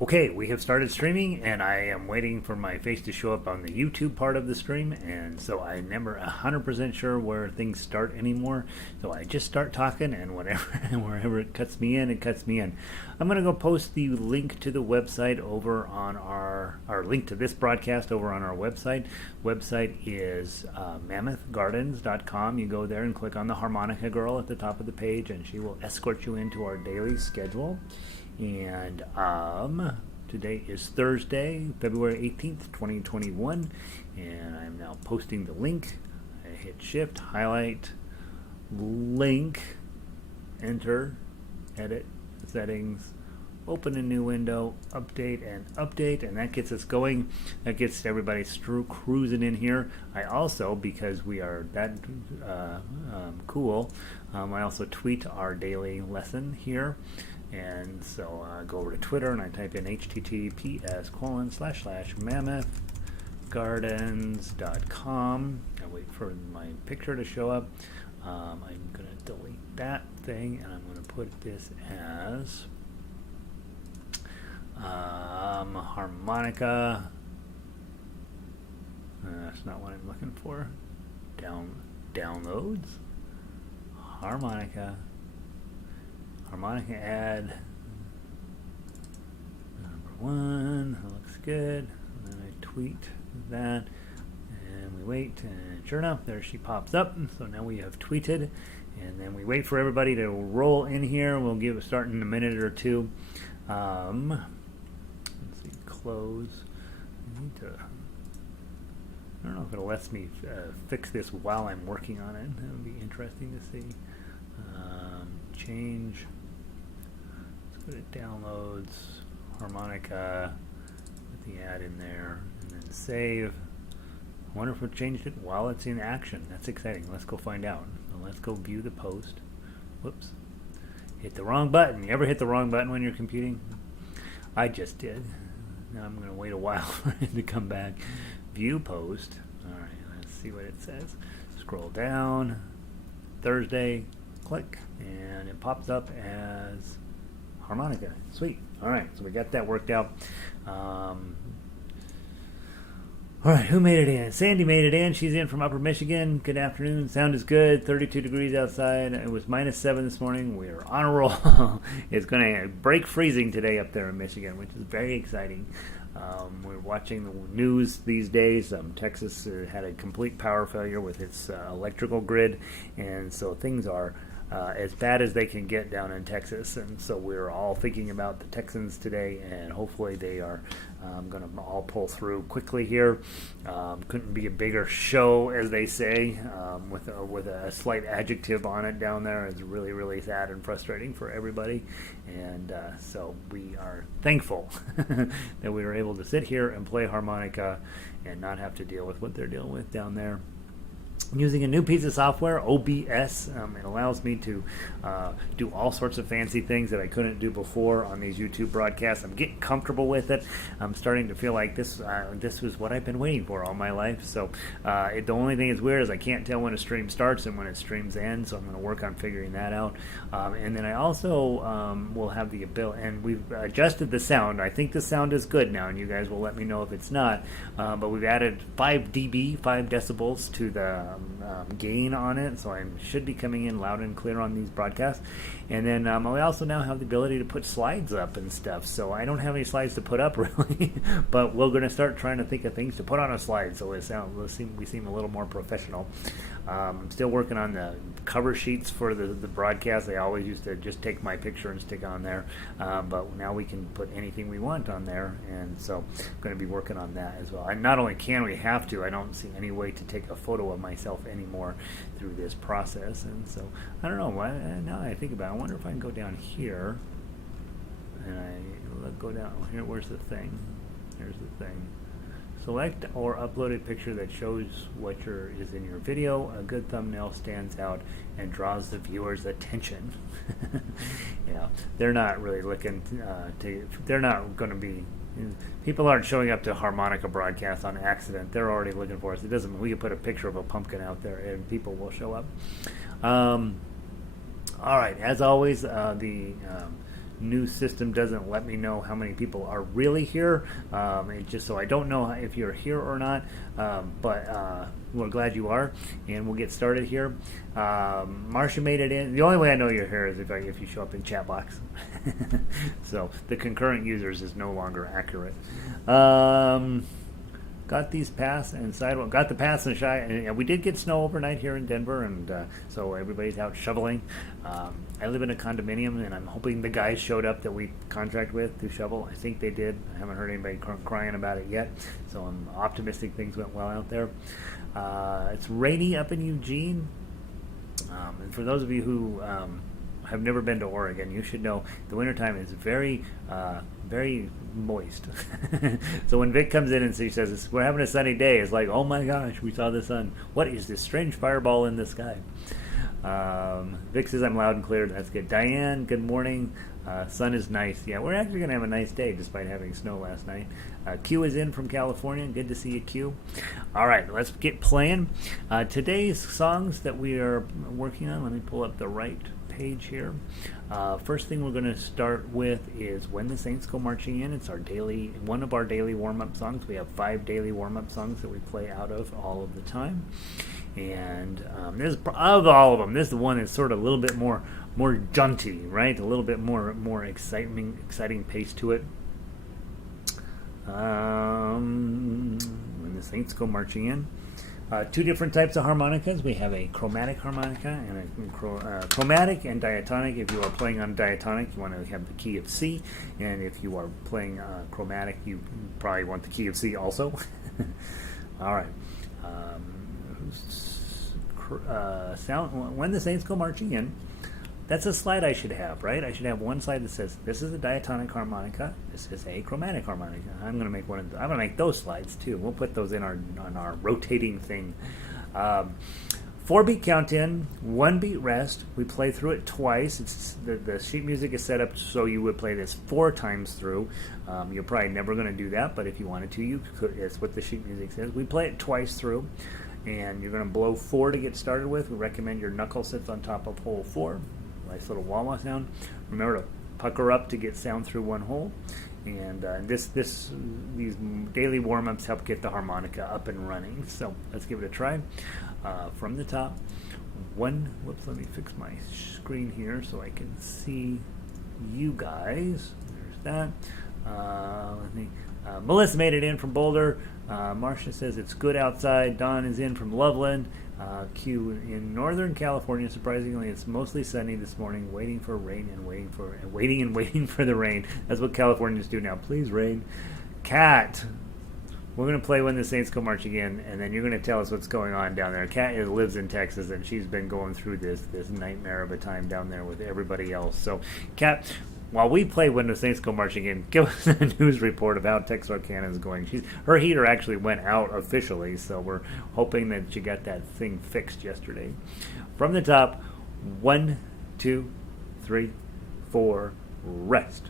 Okay, we have started streaming, and I am waiting for my face to show up on the YouTube part of the stream, and so I'm never 100% sure where things start anymore. So I just start talking, and wherever it cuts me in, it cuts me in. I'm gonna go post the link to the website over on our link to this broadcast over on our website. Website is mammothgardens.com. You go there and click on the Harmonica girl at the top of the page, and she will escort you into our daily schedule. And today is Thursday, February 18th, 2021, and I'm now posting the link. I hit Shift, highlight, link, enter, edit, settings, open a new window, update, and that gets us going. That gets everybody cruising in here. I also, because we are that cool, I also tweet our daily lesson here. And so I go over to Twitter and I type in https://mammothgardens.com. I wait for my picture to show up. I'm going to delete that thing, and I'm going to put this as Harmonica. That's not what I'm looking for. Downloads. Harmonica ad number 1. That looks good. And then I tweet that, and we wait, and sure enough, there she pops up. So now we have tweeted, and then we wait for everybody to roll in here. We'll give it start in a minute or two. Let's see, close. I don't know if it lets me fix this while I'm working on it. That would be interesting to see. Change. Let's go to downloads, Harmonica, put the ad in there, and then save. I wonder if it changed it while it's in action. That's exciting. Let's go find out. So let's go view the post. Whoops. Hit the wrong button. You ever hit the wrong button when you're computing? I just did. Now I'm going to wait a while for it to come back. View post. All right, let's see what it says. Scroll down. Thursday. Click, and it pops up as Harmonica. Sweet. All right, so we got that worked out. All right, who made it in? Sandy made it in. She's in from Upper Michigan. Good afternoon. Sound is good. 32 degrees outside. It was -7 this morning. We're on a roll. It's going to break freezing today up there in Michigan, which is very exciting. We're watching the news these days. Texas had a complete power failure with its electrical grid, and so things are as bad as they can get down in Texas, and so we're all thinking about the Texans today, and hopefully they are going to all pull through quickly here. Couldn't be a bigger show, as they say, with a slight adjective on it down there. It's really, really sad and frustrating for everybody, and so we are thankful that we were able to sit here and play harmonica and not have to deal with what they're dealing with down there. I'm using a new piece of software, OBS. It allows me to do all sorts of fancy things that I couldn't do before on these YouTube broadcasts. I'm getting comfortable with it. I'm starting to feel like this was what I've been waiting for all my life. So the only thing that's weird is I can't tell when a stream starts and when a stream's ends, so I'm going to work on figuring that out. And then I also will have the ability, and we've adjusted the sound. I think the sound is good now, and you guys will let me know if it's not. But we've added 5 dB, 5 decibels to the gain on it, so I should be coming in loud and clear on these broadcasts. And then we also now have the ability to put slides up and stuff, so I don't have any slides to put up really, but we're going to start trying to think of things to put on a slide so we seem a little more professional. I'm still working on the cover sheets for the broadcast. I always used to just take my picture and stick on there, but now we can put anything we want on there, and so I'm going to be working on that as well. And not only can we have to, I don't see any way to take a photo of myself anymore through this process, and so I don't know. Now I think about it, I wonder if I can go down here, and I go down here. Where's the thing? Here's the thing. Select or upload a picture that shows what is in your video. A good thumbnail stands out and draws the viewer's attention. Yeah, they're not really looking they're not going to be. People aren't showing up to harmonica broadcasts on accident. They're already looking for us. It doesn't. We can put a picture of a pumpkin out there, and people will show up. All right. As always, the new system doesn't let me know how many people are really here. Just so I don't know if you're here or not. But we're glad you are, and we'll get started here. Marcia made it in. The only way I know you're here is if you show up in chat box. So the concurrent users is no longer accurate. Got these paths and sidewalk. Got the paths and shy. And we did get snow overnight here in Denver, and so everybody's out shoveling. I live in a condominium, and I'm hoping the guys showed up that we contract with to shovel. I think they did. I haven't heard anybody crying about it yet, so I'm optimistic things went well out there. It's rainy up in Eugene, and for those of you who have never been to Oregon, you should know the wintertime is very moist. So when Vic comes in and she says, we're having a sunny day, it's like, oh my gosh, we saw the sun. What is this strange fireball in the sky? Vic says I'm loud and clear. That's good. Diane, good morning. Sun is nice. Yeah, we're actually going to have a nice day despite having snow last night. Q is in from California. Good to see you, Q. All right, let's get playing. Today's songs that we are working on, let me pull up the right page here. First thing we're going to start with is When the Saints Go Marching In. It's one of our daily warm-up songs. We have 5 daily warm-up songs that we play out of all of the time. And this, of all of them, this is the one that's sort of a little bit more jaunty, right? A little bit more exciting pace to it. When the Saints Go Marching In. 2 different types of harmonicas. We have a chromatic harmonica and a chromatic and diatonic. If you are playing on diatonic, you want to have the key of C, and if you are playing chromatic, you probably want the key of C also. All right. When the Saints Go Marching In. That's a slide I should have, right? I should have one slide that says this is a diatonic harmonica, this is a chromatic harmonica. I'm going to make those slides too. We'll put those in on our rotating thing. 4-beat count in, 1-beat rest. We play through it twice. It's the sheet music is set up so you would play this 4 times through. You're probably never going to do that, but if you wanted to, you could. It's what the sheet music says. We play it twice through, and you're going to blow 4 to get started with. We recommend your knuckle sits on top of hole 4. Nice little wah-wah sound. Remember to pucker up to get sound through one hole. And these daily warm-ups help get the harmonica up and running. So let's give it a try. From the top, let me fix my screen here so I can see you guys. There's that. Melissa made it in from Boulder. Marcia says it's good outside. Don is in from Loveland. Q in Northern California. Surprisingly, it's mostly sunny this morning. Waiting for rain and waiting for the rain. That's what Californians do now. Please rain. Kat, we're gonna play When the Saints Go Marching In, and then you're gonna tell us what's going on down there. Kat lives in Texas, and she's been going through this nightmare of a time down there with everybody else. So, Kat, while we play When the Saints Go Marching In, give us a news report of how Texarkana is going. Her heater actually went out officially, so we're hoping that she got that thing fixed yesterday. From the top, 1, 2, 3, 4, rest.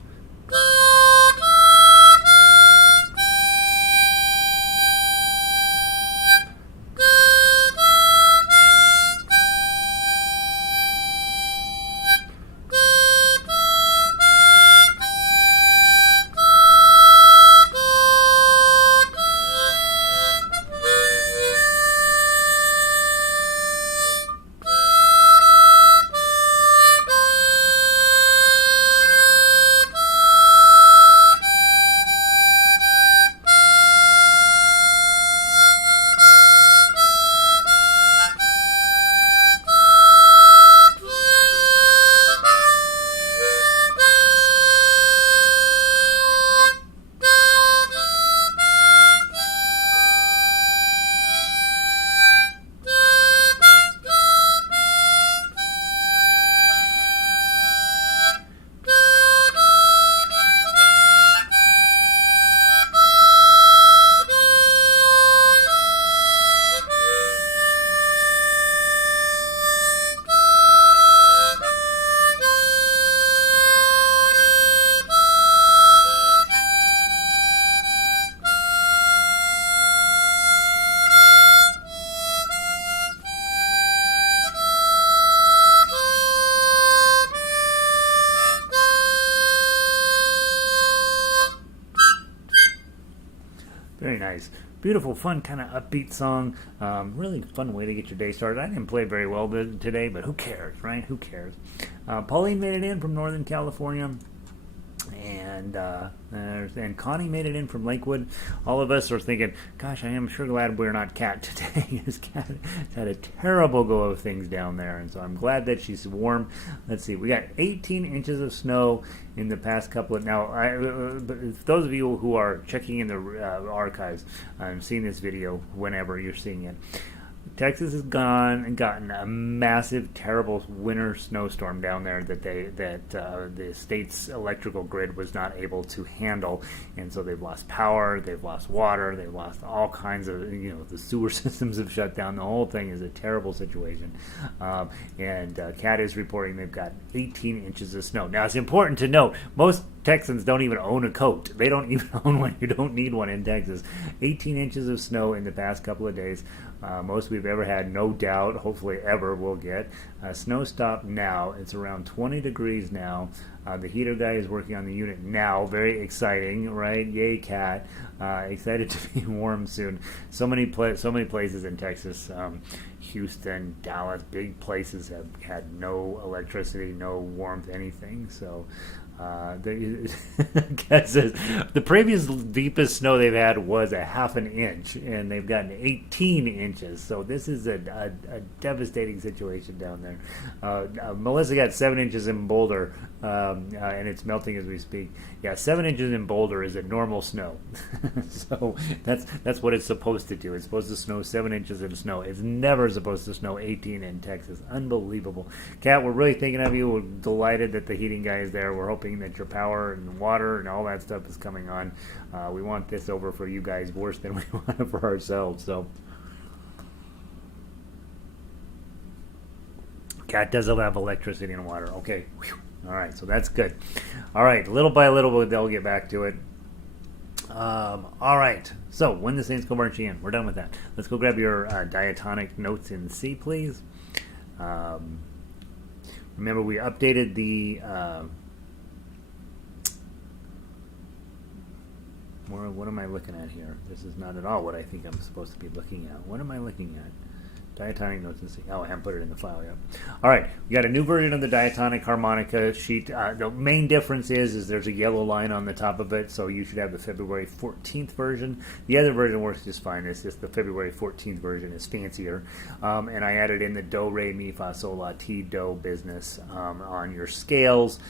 Very nice. Beautiful, fun, kind of upbeat song. Really fun way to get your day started. I didn't play very well today, but who cares, right? Who cares? Pauline made it in from Northern California. And Connie made it in from Lakewood. All of us are thinking, gosh, I am sure glad we're not Kat today. Kat had a terrible go of things down there, and so I'm glad that she's warm. Let's see, we got 18 inches of snow in the past couple of... Now, those of you who are checking in the archives, I'm seeing this video whenever you're seeing it. Texas has gone and gotten a massive, terrible winter snowstorm down there that the state's electrical grid was not able to handle, and so they've lost power, they've lost water, they've lost all kinds of, the sewer systems have shut down. The whole thing is a terrible situation. And Cat is reporting they've got 18 inches of snow. Now, it's important to note, most Texans don't even own a coat. They don't even own one. You don't need one in Texas. 18 inches of snow in the past couple of days. Most we've ever had, no doubt, hopefully ever will get. Snow stop now. It's around 20 degrees now. The heater guy is working on the unit now. Very exciting, right? Yay, Cat. Excited to be warm soon. So many places in Texas, Houston, Dallas, big places have had no electricity, no warmth, anything. So the previous deepest snow they've had was a half an inch, and they've gotten 18 inches. So this is a devastating situation down there. Melissa got 7 inches in Boulder, and it's melting as we speak. Yeah, 7 inches in Boulder is a normal snow. So that's what it's supposed to do. It's supposed to snow 7 inches of snow. It's never supposed to snow 18 in Texas. Unbelievable. Kat, we're really thinking of you. We're delighted that the heating guy is there. We're hoping that your power and water and all that stuff is coming on. We want this over for you guys worse than we want it for ourselves. So Cat does have electricity and water. Okay. Whew. All right, so that's good. All right, little by little they'll get back to it. All right, so when the Saints go marching in, we're done with that. Let's go grab your diatonic notes in C, please. Remember, we updated the what am I looking at here? This is not at all what I think I'm supposed to be looking at. What am I looking at? Diatonic notes and C. Oh, I haven't put it in the file yet. All right, we got a new version of the Diatonic harmonica sheet. The main difference is there's a yellow line on the top of it, so you should have the February 14th version. The other version works just fine. It's just the February 14th version is fancier. And I added in the do, re, mi, fa, sol, la, ti, do business on your scales.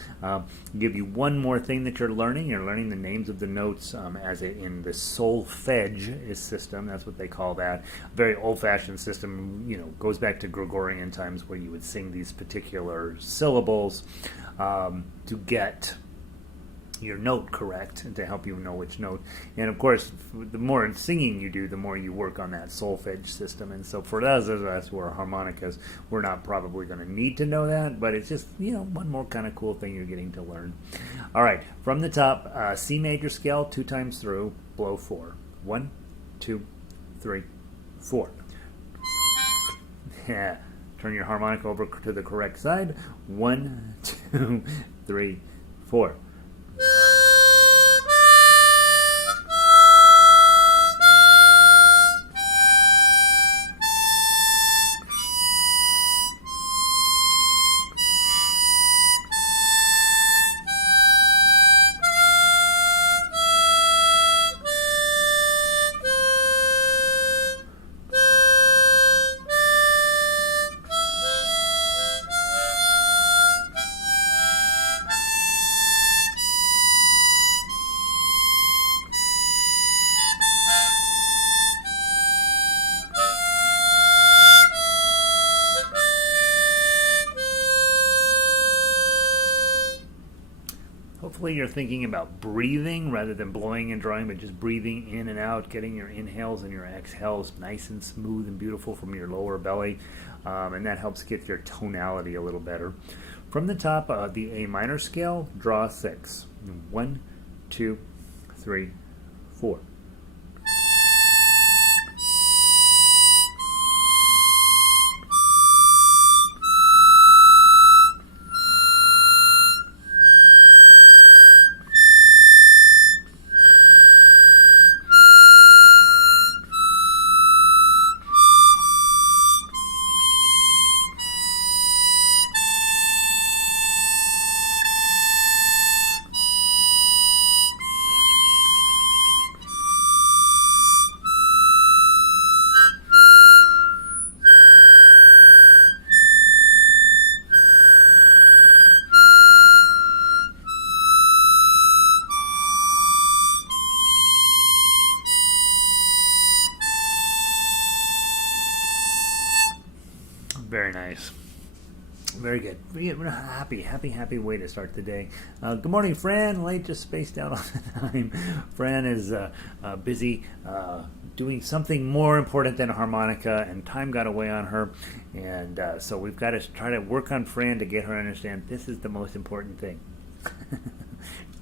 Give you one more thing that you're learning. You're learning the names of the notes in the solfege system. That's what they call that. Very old-fashioned system. Goes back to Gregorian times where you would sing these particular syllables to get your note correct and to help you know which note. And of course, the more singing you do, the more you work on that solfege system. And so for us, as who are harmonicas, we're not probably going to need to know that, but it's just, one more kind of cool thing you're getting to learn. All right, from the top, C major scale, 2 times through, blow 4. 1, 2, 3, 4. Yeah. Turn your harmonica over to the correct side. 1, 2, 3, 4. Hopefully you're thinking about breathing rather than blowing and drawing, but just breathing in and out, getting your inhales and your exhales nice and smooth and beautiful from your lower belly, and that helps get your tonality a little better. From the top of the A minor scale, draw 6. 1, 2, 3, 4. Very nice. Very good. Happy way to start the day. Good morning, Fran. Late, just spaced out on the time. Fran is busy doing something more important than a harmonica, and time got away on her. And so we've got to try to work on Fran to get her to understand this is the most important thing.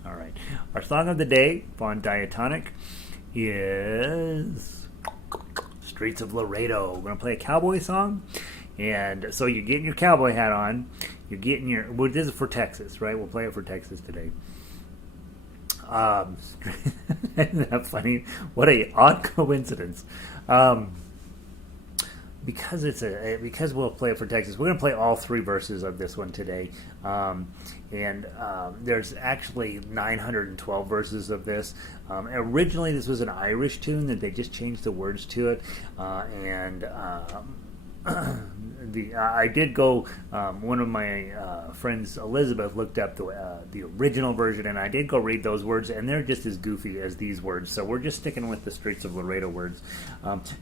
All right. Our song of the day on Diatonic is Streets of Laredo. We're going to play a cowboy song. And so you're getting your cowboy hat on. You're getting your... Well, this is for Texas, right? We'll play it for Texas today. Isn't that funny? What a odd coincidence. Because we'll play it for Texas, we're going to play all three verses of this one today. There's actually 912 verses of this. Originally, this was an Irish tune that they just changed the words to it. I did go. One of my friends, Elizabeth, looked up the original version, and I did go read those words, and they're just as goofy as these words. So we're just sticking with the Streets of Laredo words.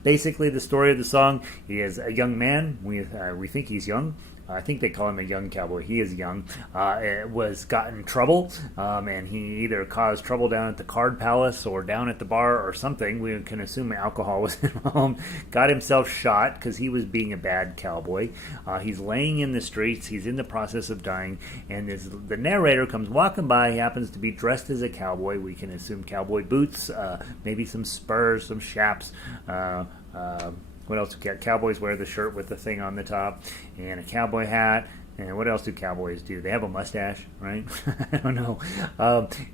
Basically, the story of the song is a young man. We think he's young. I think they call him a young cowboy. He is young. Got in trouble, and he either caused trouble down at the Card Palace or down at the bar or something. We can assume alcohol was involved. Got himself shot because he was being a bad cowboy. He's laying in the streets. He's in the process of dying, and the narrator comes walking by. He happens to be dressed as a cowboy. We can assume cowboy boots, maybe some spurs, some chaps. What else do cowboys wear? The shirt with the thing on the top and a cowboy hat. And what else do cowboys do? They have a mustache, right? I don't know.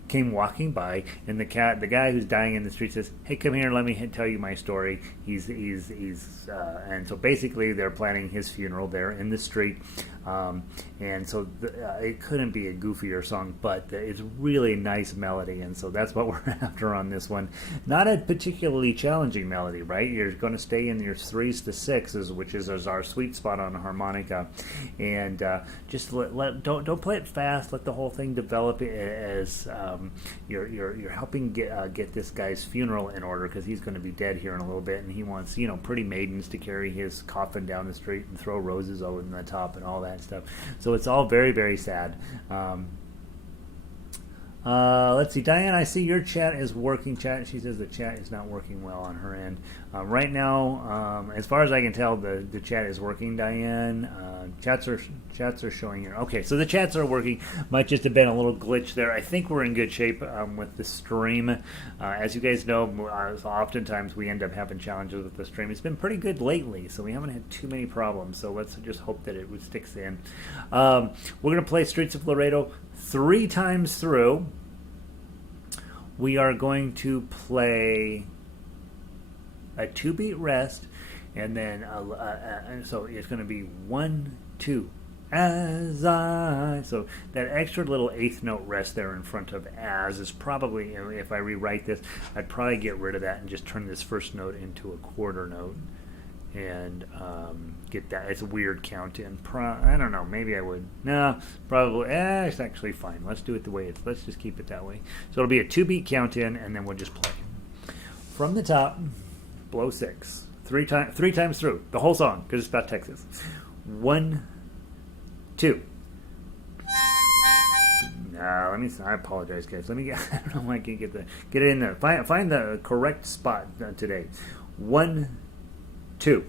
Came walking by, and the guy who's dying in the street says, "Hey, come here, let me tell you my story." And so basically they're planning his funeral there in the street. And so it couldn't be a goofier song, but it's really nice melody, and so that's what we're after on this one. Not a particularly challenging melody, right? You're going to stay in your 3s to 6s, which is our sweet spot on a harmonica, and just don't play it fast. Let the whole thing develop as you're helping get this guy's funeral in order, because he's going to be dead here in a little bit, and he wants pretty maidens to carry his coffin down the street and throw roses over the top and all that stuff. So it's all very, very sad. Let's see, Diane, I see your chat is working. She says the chat is not working well on her end. Right now, as far as I can tell, the chat is working, Diane. Chats are showing here. Okay, so the chats are working. Might just have been a little glitch there. I think we're in good shape with the stream. As you guys know, oftentimes we end up having challenges with the stream. It's been pretty good lately, so we haven't had too many problems. So let's just hope that it sticks in. We're going to play Streets of Laredo 3 times through. We are going to play a 2-beat rest, and then so it's going to be 1, 2, as I. So that extra little 8th note rest there in front of as is probably, if I rewrite this, I'd probably get rid of that and just turn this first note into a quarter note. And get that. It's a weird count in. I don't know. Maybe I would. No, probably. It's actually fine. Let's do it the way it's. Let's just keep it that way. So it'll be a 2-beat count in, and then we'll just play from the top. Blow 6 3 times through the whole song, because it's about Texas. 1, 2. Let me. I apologize, guys. Let me get. I don't know if I can get it in there. Find the correct spot today. 1, 2.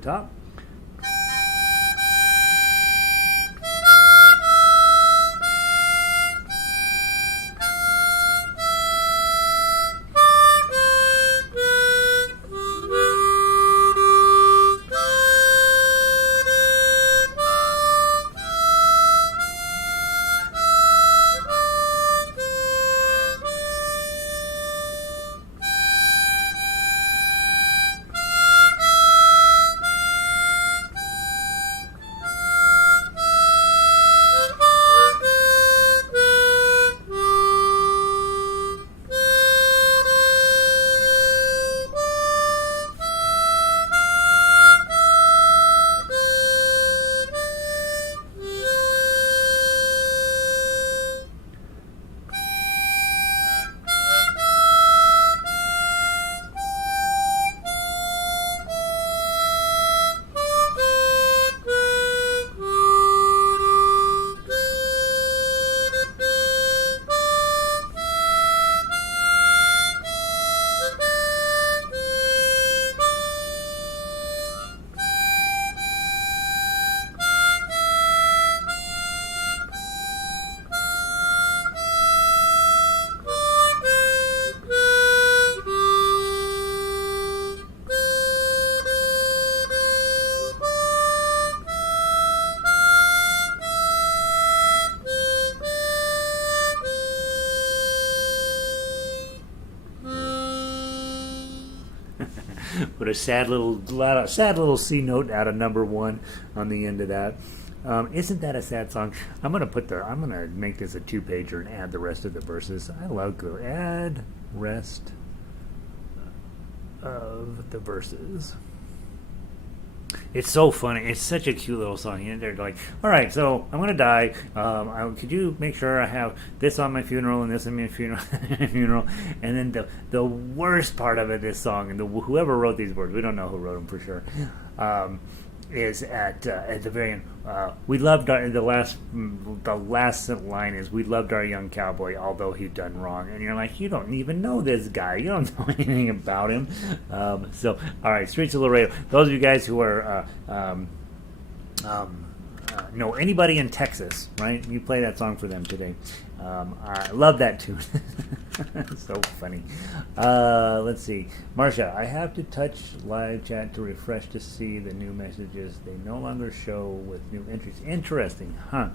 Top. Put a sad little C note out of number 1 on the end of that. Isn't that a sad song? I'm gonna make this a 2-pager and add the rest of the verses. I love to add rest of the verses. It's so funny. It's such a cute little song. And they're like, all right, so I'm going to die. Could you make sure I have this on my funeral and this on my funeral? And then the worst part of it, this song, and whoever wrote these words, we don't know who wrote them for sure, is at the very end. We loved the last line is, we loved our young cowboy, although he'd done wrong. And you're like, you don't even know this guy. You don't know anything about him. So, all right, Streets of Laredo. Those of you guys who are know anybody in Texas, right? You play that song for them today. I love that tune. So funny. Let's see. Marcia, I have to touch live chat to refresh to see the new messages. They no longer show with new entries. Interesting, huh?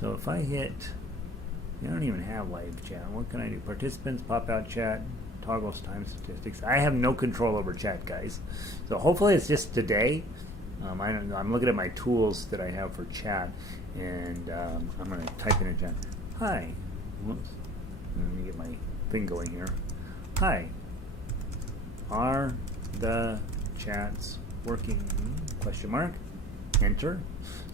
So if I hit, I don't even have live chat. What can I do? Participants, pop out chat, toggles time statistics. I have no control over chat, guys. So hopefully it's just today. I don't know. I'm looking at my tools that I have for chat, and I'm going to type in a chat. Hi. Whoops. Let me get my thing going here. Hi. Are the chats working? Question mark. Enter.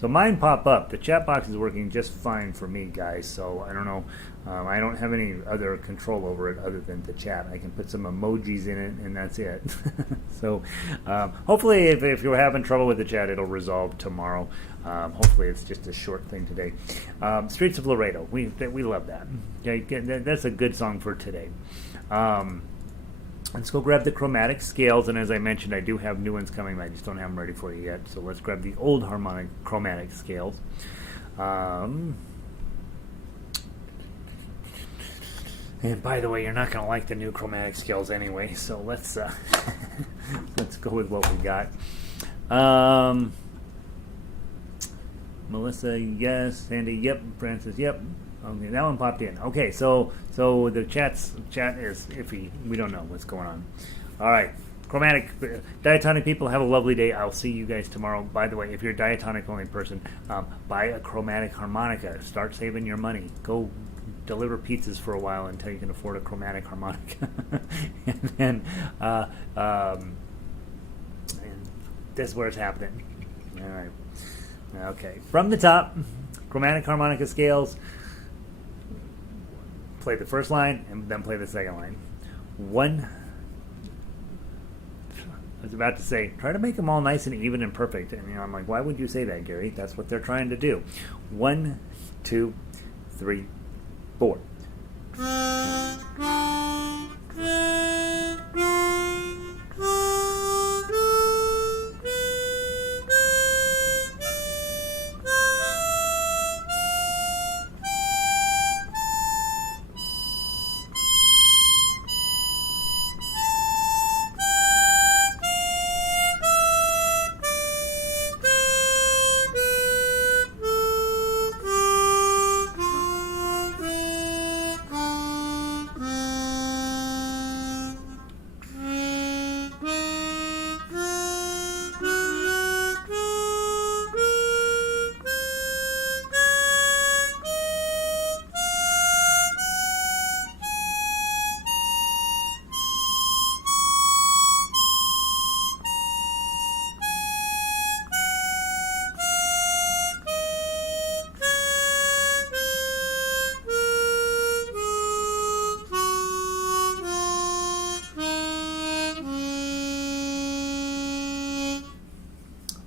So mine pop up. The chat box is working just fine for me, guys. So I don't know. I don't have any other control over it other than the chat. I can put some emojis in it, and that's it. So hopefully, if you're having trouble with the chat, it'll resolve tomorrow. Hopefully, it's just a short thing today. Streets of Laredo. We love that. Okay, that's a good song for today. Let's go grab the chromatic scales, and as I mentioned, I do have new ones coming. I just don't have them ready for you yet. So let's grab the old harmonic chromatic scales. And by the way, you're not going to like the new chromatic scales anyway. So let's let's go with what we got. Melissa, yes. Sandy, yep. Francis, yep. Okay, that one popped in. Okay, so the chat is iffy. We don't know what's going on. All right, Chromatic, Diatonic people, have a lovely day. I'll see you guys tomorrow. By the way, if you're a Diatonic only person, buy a Chromatic harmonica. Start saving your money. Go deliver pizzas for a while until you can afford a Chromatic harmonica. And then and this is where it's happening. All right. Okay, from the top, Chromatic harmonica scales. Play the first line and then play the second line. One. I was about to say, try to make them all nice and even and perfect. And I'm like, why would you say that, Gary? That's what they're trying to do. 1, 2, 3, 4.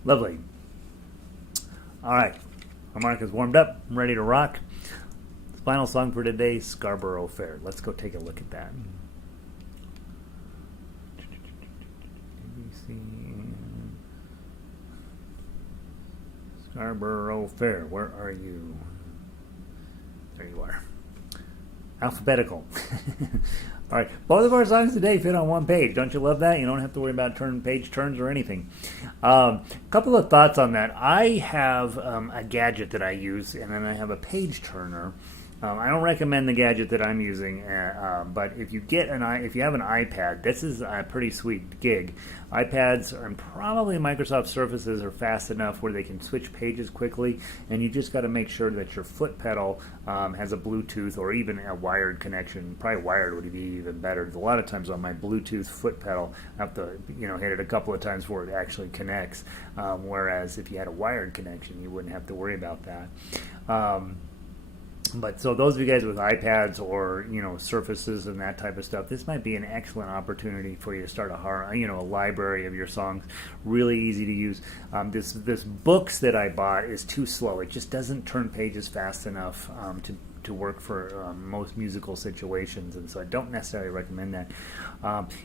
Lovely. All right. Harmonica's warmed up. I'm ready to rock. Final song for today, Scarborough Fair. Let's go take a look at that. Scarborough Fair. Where are you? There you are. Alphabetical. All right, both of our songs today fit on one page. Don't you love that? You don't have to worry about page turns or anything. A couple of thoughts on that. I have a gadget that I use, and then I have a page turner I don't recommend the gadget that I'm using, but if you if you have an iPad, this is a pretty sweet gig. iPads and probably Microsoft Surfaces are fast enough where they can switch pages quickly, and you just got to make sure that your foot pedal has a Bluetooth or even a wired connection. Probably wired would be even better. A lot of times on my Bluetooth foot pedal, I have to hit it a couple of times before it actually connects. Whereas if you had a wired connection, you wouldn't have to worry about that. But so those of you guys with iPads or Surfaces and that type of stuff, this might be an excellent opportunity for you to start a library of your songs. Really easy to use. This books that I bought is too slow. It just doesn't turn pages fast enough to work for most musical situations, and so I don't necessarily recommend that.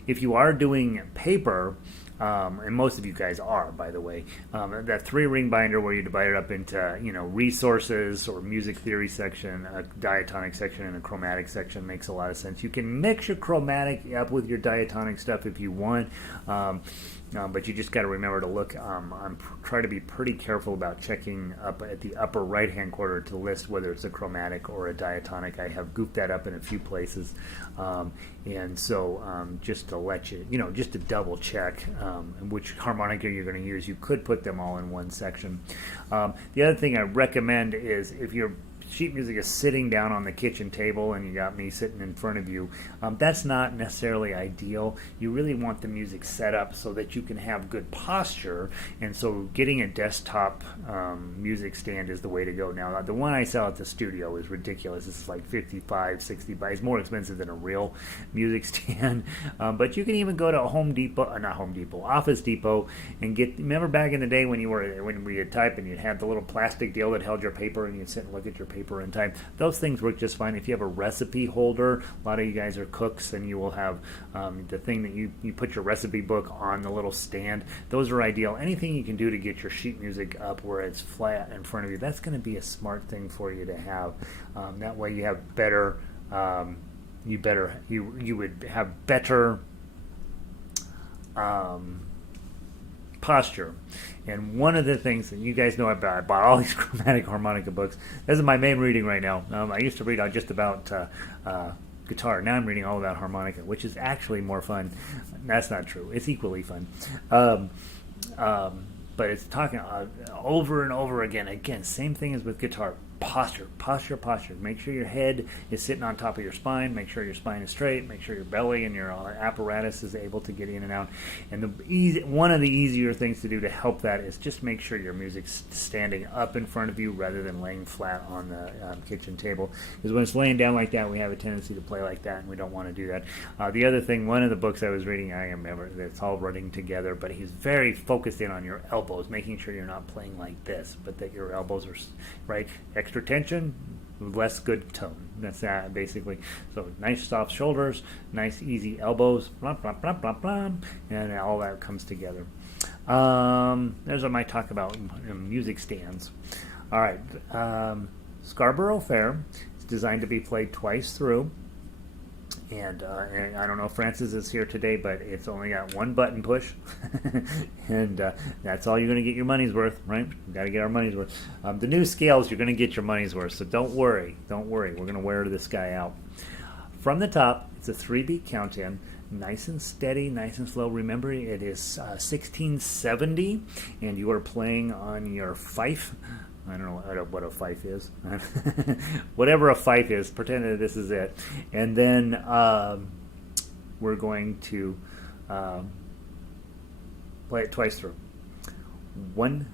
If you are doing paper, and most of you guys are, by the way, that 3-ring binder where you divide it up into resources or music theory section, a diatonic section, and a chromatic section makes a lot of sense. You can mix your chromatic up with your diatonic stuff if you want. But you just got to remember to look. Try to be pretty careful about checking up at the upper right-hand corner to list whether it's a chromatic or a diatonic. I have goofed that up in a few places, and so just to let you, just to double check which harmonica you're going to use. You could put them all in one section. The other thing I recommend is if you're sheet music is sitting down on the kitchen table and you got me sitting in front of you, that's not necessarily ideal. You really want the music set up so that you can have good posture, and so getting a desktop music stand is the way to go. Now, the one I sell at the studio is ridiculous. It's like $55, $60. It's more expensive than a real music stand, but you can even go to Office Depot and remember back in the day when we would type and you'd have the little plastic deal that held your paper and you'd sit and look at your paper in time. Those things work just fine. If you have a recipe holder, a lot of you guys are cooks, and you will have the thing that you put your recipe book on the little stand. Those are ideal. Anything you can do to get your sheet music up where it's flat in front of you, that's going to be a smart thing for you to have. That way you have better. You would have better posture. And one of the things that you guys know about, I bought all these chromatic harmonica books. This is my main reading right now. I used to read just about guitar. Now I'm reading all about harmonica, which is actually more fun. That's not true. It's equally fun. But it's talking over and over again. Again, same thing as with guitar. Posture. Make sure your head is sitting on top of your spine. Make sure your spine is straight. Make sure your belly and your apparatus is able to get in and out. And one of the easier things to do to help that is just make sure your music's standing up in front of you rather than laying flat on the kitchen table. Because when it's laying down like that, we have a tendency to play like that, and we don't want to do that. The other thing, one of the books I was reading, I remember it's all running together, but he's very focused in on your elbows, making sure you're not playing like this, but that your elbows are right. Extra tension, less good tone. That's that basically. So nice soft shoulders, nice easy elbows, blah, blah, blah, blah, blah, and all that comes together. There's what I might talk about music stands. All right, Scarborough Fair is designed to be played twice through. And I don't know if Francis is here today, but it's only got one button push, and that's all you're going to get your money's worth, right? We've got to get our money's worth. The new scales, you're going to get your money's worth, so don't worry. We're going to wear this guy out. From the top, it's a 3-beat count-in, nice and steady, nice and slow. Remember, it is 1670, and you are playing on your fife. I don't know what a fife is. Whatever a fife is, pretend that this is it. And then we're going to play it twice through. 1,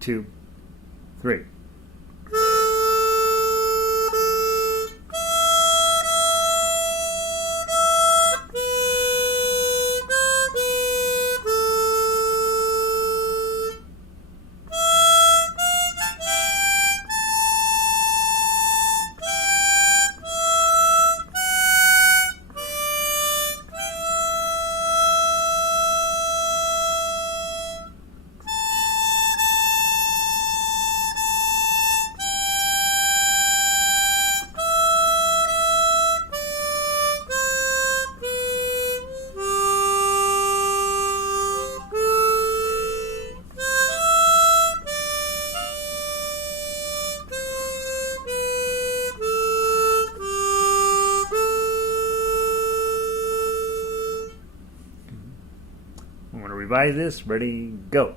2, 3. revise this. Ready, go.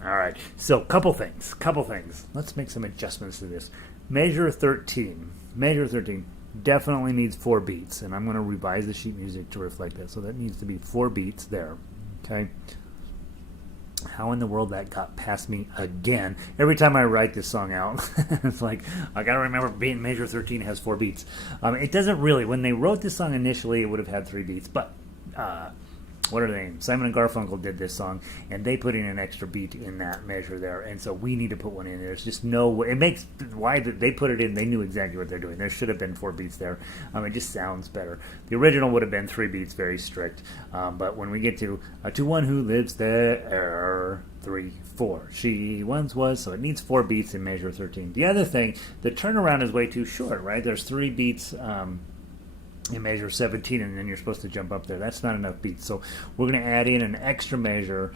All right, so couple things. Let's make some adjustments to this. Measure 13 definitely needs 4 beats, and I'm going to revise the sheet music to reflect that. So that needs to be 4 beats there. Okay. How in the world that got past me again? Every time I write this song out, it's like I got to remember measure 13 has 4 beats. It doesn't really. When they wrote this song initially, it would have had 3 beats, but what are they? Simon and Garfunkel did this song, and they put in an extra beat in that measure there, and so we need to put one in. There's just no way. It makes why they put it in. They knew exactly what they're doing. There should have been 4 beats there. It just sounds better. The original would have been 3 beats, very strict. But when we get to one who lives there, 3, 4. She once was, so it needs 4 beats in measure 13. The other thing, the turnaround is way too short, right? There's 3 beats. In measure 17, and then you're supposed to jump up there. That's not enough beats. So we're going to add in an extra measure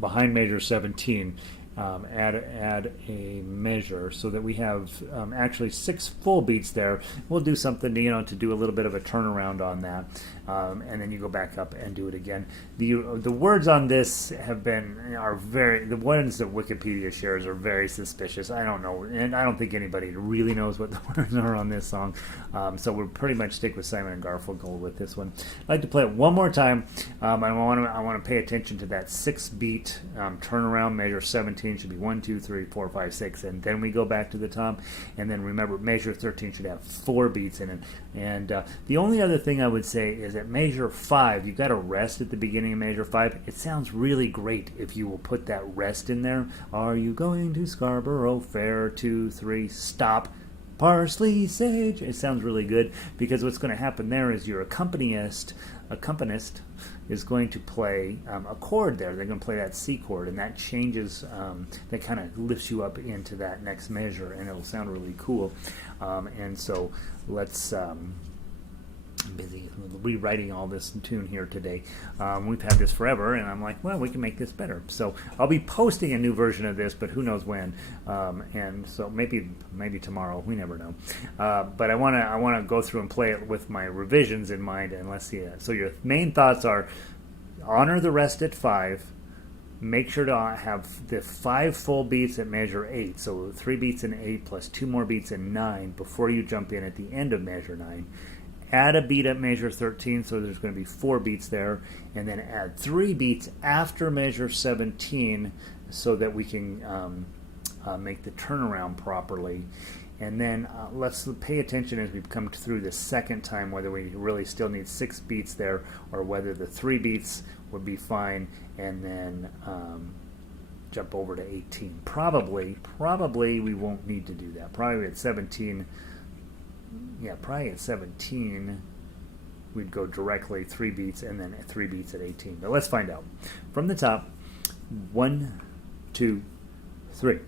behind measure 17. Add a measure so that we have actually 6 full beats there. We'll do something to do a little bit of a turnaround on that, and then you go back up and do it again. The words on this the ones that Wikipedia shares are very suspicious. I don't know, and I don't think anybody really knows what the words are on this song. So we'll pretty much stick with Simon and Garfunkel with this one. I'd like to play it one more time. I want to pay attention to that 6 beat turnaround. Measure 17 should be 1, 2, 3, 4, 5, 6, and then we go back to the top. And then remember, measure 13 should have 4 beats in it. And the only other thing I would say is at measure 5, you've got a rest at the beginning of measure 5. It sounds really great if you will put that rest in there. Are you going to Scarborough Fair? 2, 3, stop. Parsley, sage. It sounds really good, because what's going to happen there is your accompanist is going to play a chord there. They're going to play that C chord, and that changes, that kind of lifts you up into that next measure, and it'll sound really cool. And so let's... I'm busy rewriting all this tune here today. We've had this forever, and I'm like, well, we can make this better. So I'll be posting a new version of this, but who knows when? And so maybe tomorrow. We never know. But I want to go through and play it with my revisions in mind, and let's see it. So your main thoughts are: honor the rest at 5. Make sure to have the 5 full beats at measure 8. So 3 beats in 8 plus 2 more beats in 9 before you jump in at the end of measure 9. Add a beat at measure 13, so there's going to be 4 beats there, and then add 3 beats after measure 17 so that we can make the turnaround properly. And then let's pay attention as we come through the second time whether we really still need 6 beats there or whether the 3 beats would be fine, and then jump over to 18. Probably we won't need to do that. Probably at 17. Yeah, probably at 17 we'd go directly 3 beats and then 3 beats at 18. But let's find out. From the top, 1, 2, 3.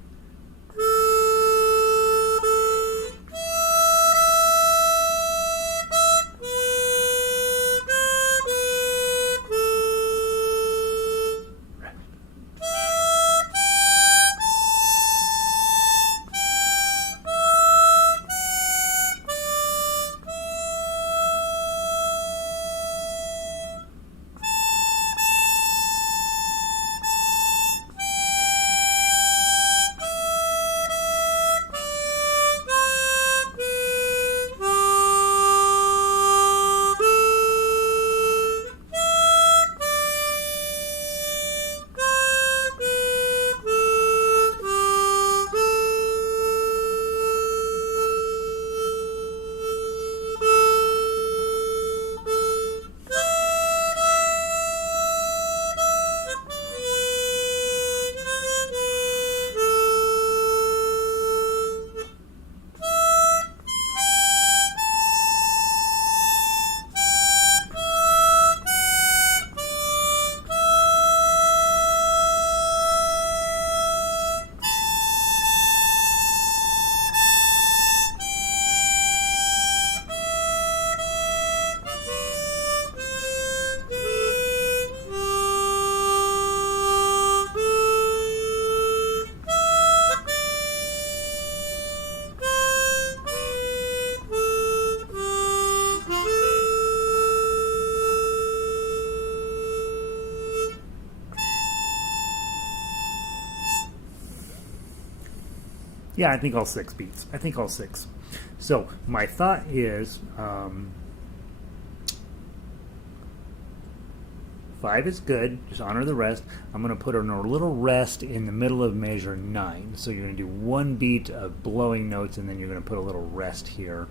Yeah, I think all 6 beats. I think all 6. So my thought is 5 is good. Just honor the rest. I'm going to put a little rest in the middle of measure 9. So you're going to do 1 beat of blowing notes, and then you're going to put a little rest here,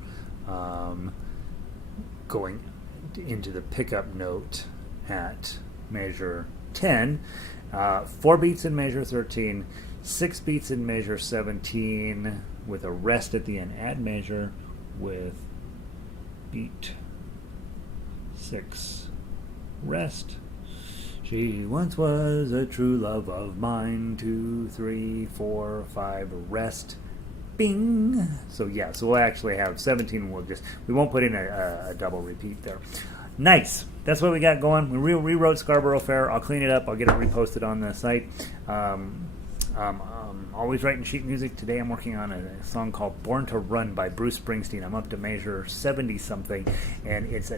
going into the pickup note at measure 10. 4 beats in measure 13. 6 beats in measure 17 with a rest at the end. Add measure with beat 6. Rest. She once was a true love of mine. 2, 3, 4, 5. Rest. Bing. So yeah, so we'll actually have 17. We won't put in a double repeat there. Nice. That's what we got going. We rewrote Scarborough Fair. I'll clean it up. I'll get it reposted on the site. Always writing sheet music. Today I'm working on a song called Born to Run by Bruce Springsteen. I'm up to measure 70 something, and it's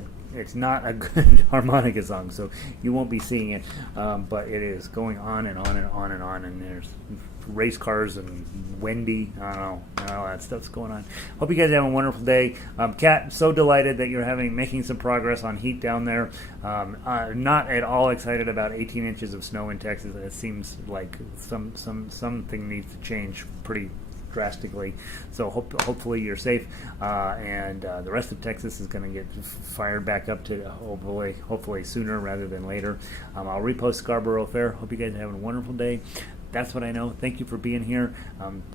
not a good harmonica song, so you won't be seeing it, but it is going on and on and on and on, and there's race cars and Wendy, I don't know, all that stuff's going on. Hope you guys have a wonderful day. Kat, so delighted that you're making some progress on heat down there. Not at all excited about 18 inches of snow in Texas. It seems like something needs to change pretty drastically. So hopefully you're safe, and the rest of Texas is going to get fired back up to hopefully sooner rather than later. I'll repost Scarborough Fair. Hope you guys are having a wonderful day. That's what I know. Thank you for being here.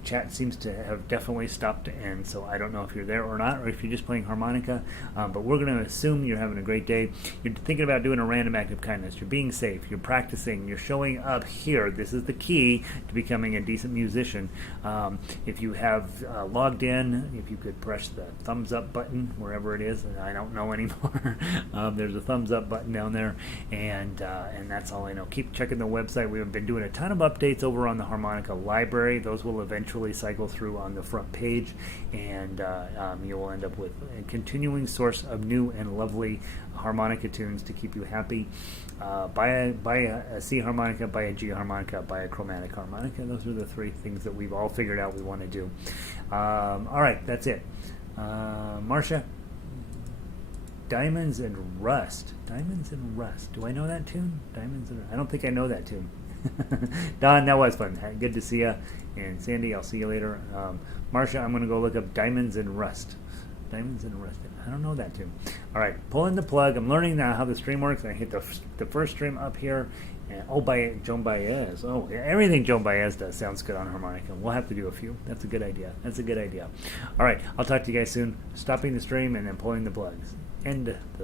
Chat seems to have definitely stopped, and so I don't know if you're there or not, or if you're just playing harmonica, but we're going to assume you're having a great day. You're thinking about doing a random act of kindness. You're being safe. You're practicing. You're showing up here. This is the key to becoming a decent musician. If you have logged in, if you could press the thumbs up button wherever it is, I don't know anymore. There's a thumbs up button down there, and that's all I know. Keep checking the website. We've been doing a ton of updates over on the harmonica library. Those will eventually cycle through on the front page, and you will end up with a continuing source of new and lovely harmonica tunes to keep you happy. Buy a C harmonica, buy a G harmonica, buy a chromatic harmonica. Those are the 3 things that we've all figured out we want to do. All right, that's it. Marcia, Diamonds and Rust. Diamonds and Rust. Do I know that tune? I don't think I know that tune. Don, that was fun. Good to see you. And Sandy, I'll see you later. Marcia, I'm going to go look up Diamonds and Rust. Diamonds and Rust. I don't know that tune. All right, pull in the plug. I'm learning now how the stream works. I hit the first stream up here. And, by Joan Baez. Oh, everything Joan Baez does sounds good on harmonica. We'll have to do a few. That's a good idea. All right, I'll talk to you guys soon. Stopping the stream and then pulling the plugs. End the